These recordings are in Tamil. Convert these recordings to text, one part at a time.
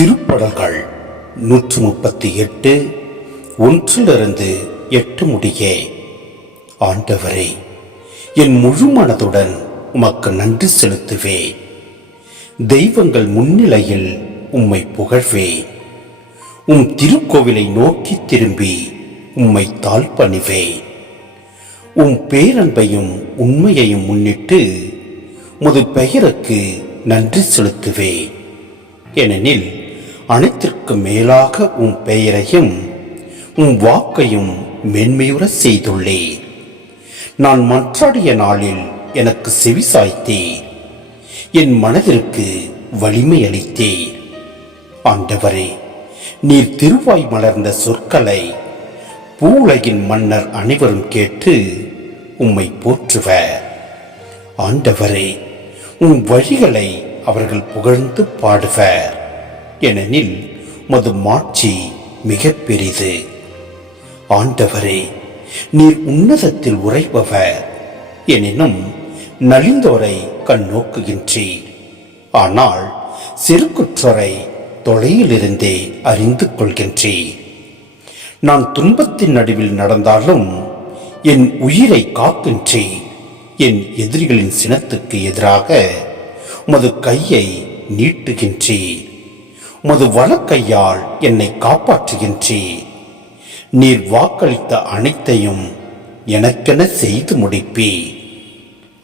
திருப்படல்கள் 138 1 8 முடிய. ஆண்டவரே, என் முழு மனதுடன் உமக்கு நன்றி செலுத்துவேன். தெய்வங்கள் முன்னிலையில் உம்மை புகழ்வேன். உம் திருக்கோவிலை நோக்கி திரும்பி உம்மை தாழ்பணிவேன். உம் பேரன்பையும் உண்மையையும் முன்னிட்டு உமது பெயருக்கு நன்றி செலுத்துவேன். ஏனெனில் அனைத்திற்கும் மேலாக உம் பெயரையும் உம் வாக்கையும் மேன்மையுற செய்துள்ளேன். நான் மன்றாடிய நாளில் எனக்கு செவி சாய்த்தீர். என் மனதிற்கு வலிமை அளித்தீர். ஆண்டவரே, நீர் திருவாய் மலர்ந்த சொற்களை பூவுலகின் மன்னர் அனைவரும் கேட்டு உம்மை போற்றுவர். ஆண்டவரே, உம் வழிகளை அவர்கள் புகழ்ந்து பாடுவர். ஏனெனில் உமது மாட்சி மிக பெரிது. ஆண்டவரே, நீர் உன்னதத்தில் உரைப்பவர். எனினும் நலிந்தோரை கண்ணோக்குகின்றீர். ஆனால் செருக்குற்றோரை தொலையிலிருந்தே அறிந்து கொள்கின்றீர். நான் துன்பத்தின் நடுவில் நடந்தாலும் என் உயிரை காக்கின்றீர். என் எதிரிகளின் சினத்துக்கு எதிராக உமது கையை நீட்டுகின்றீர். உமது வலக்கையால் என்னை காப்பாற்றுகின்றீர். நீர் வாக்களித்த அனைத்தையும் எனக்கென செய்து முடிப்பீர்.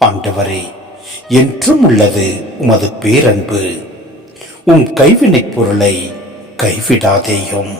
ஆண்டவரே, என்றும் உள்ளது உமது பேரன்பு. உம் கைவினைப் பொருளை கைவிடாதேயும்.